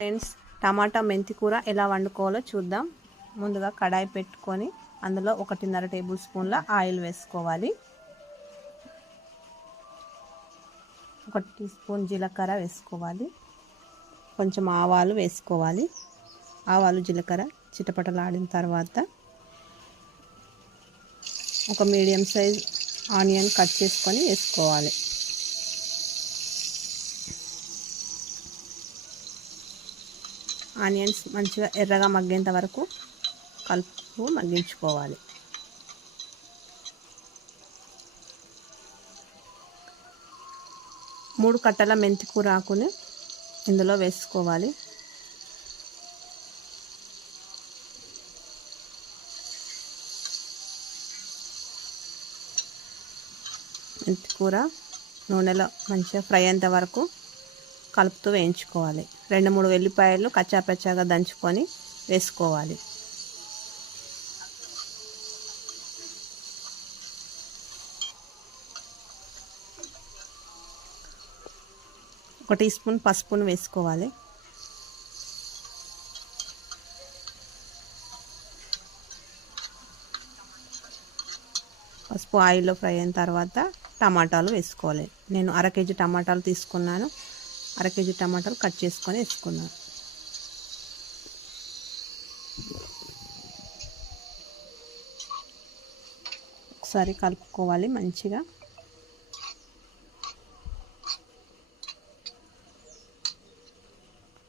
Friends టమాటా మెంతి కూర ఎలా వండుకోవాలో చూద్దాం. ముందుగా కడాయి పెట్టుకొని అందులో ఒకటిన్నర టేబుల్ స్పూన్ల ఆయిల్ వేసుకోవాలి. ఒక టీ స్పూన్ జీలకర్ర వేసుకోవాలి. కొంచెం ఆవాలు వేసుకోవాలి. ఆవాలు జీలకర్ర చిటపటలాడిన తర్వాత ఒక మీడియం సైజ్ ఆనియన్ కట్ చేసుకొని వేసుకోవాలి. ఆనియన్స్ మంచిగా ఎర్రగా మగ్గేంత వరకు కలుపు మగ్గించుకోవాలి. మూడు కట్టల మెంతి కూర ఆకుని ఇందులో వేసుకోవాలి. మెంతి కూర నూనెలో మంచిగా ఫ్రై అయ్యేంత వరకు కలుపుతూ వేయించుకోవాలి. రెండు మూడు వెల్లిపాయలు కచ్చాపచ్చాగా దంచుకొని వేసుకోవాలి. ఒక టీ స్పూన్ పసుపును వేసుకోవాలి. పసుపు ఆయిల్లో ఫ్రై అయిన తర్వాత టమాటాలు వేసుకోవాలి. నేను అర కేజీ టమాటాలు తీసుకున్నాను. అర కేజీ టమాటాలు కట్ చేసుకొని వేసుకున్నాను. ఒకసారి కలుపుకోవాలి మంచిగా.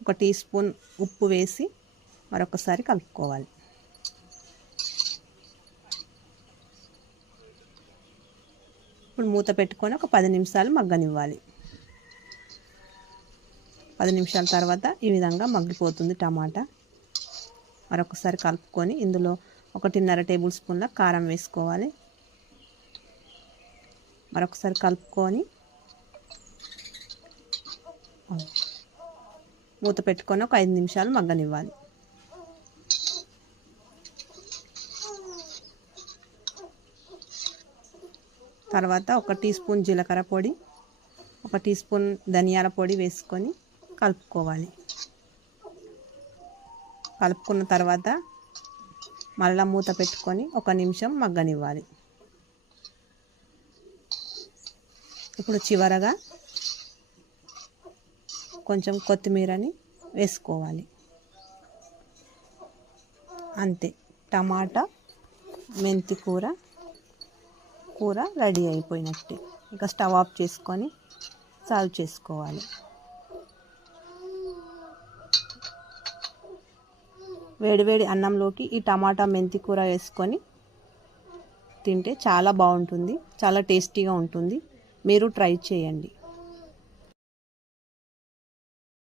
ఒక టీ స్పూన్ ఉప్పు వేసి మరొకసారి కలుపుకోవాలి. ఇప్పుడు మూత పెట్టుకొని ఒక పది నిమిషాలు మగ్గనివ్వాలి. పది నిమిషాల తర్వాత ఈ విధంగా మగ్గిపోతుంది టమాటా. మరొకసారి కలుపుకొని ఇందులో ఒకటిన్నర టేబుల్ స్పూన్ల కారం వేసుకోవాలి. మరొకసారి కలుపుకొని మూత పెట్టుకొని ఒక ఐదు నిమిషాలు మగ్గనివ్వాలి. తర్వాత ఒక టీ స్పూన్ జీలకర్ర పొడి ఒక టీ స్పూన్ ధనియాల పొడి వేసుకొని కలుపుకోవాలి. కలుపుకున్న తర్వాత మళ్ళా మూత పెట్టుకొని ఒక నిమిషం మగ్గనివ్వాలి. ఇప్పుడు చివరగా కొంచెం కొత్తిమీరని వేసుకోవాలి. అంతే. టమాటా మెంతి కూర కూర రెడీ అయిపోయినట్టే. ఇంకా స్టవ్ ఆఫ్ చేసుకొని సర్వ్ చేసుకోవాలి. వేడివేడి అన్నంలోకి ఈ టమాటా మెంతి కూర వేసుకొని తింటే చాలా బాగుంటుంది చాలా టేస్టీగా ఉంటుంది. మీరు ట్రై చేయండి.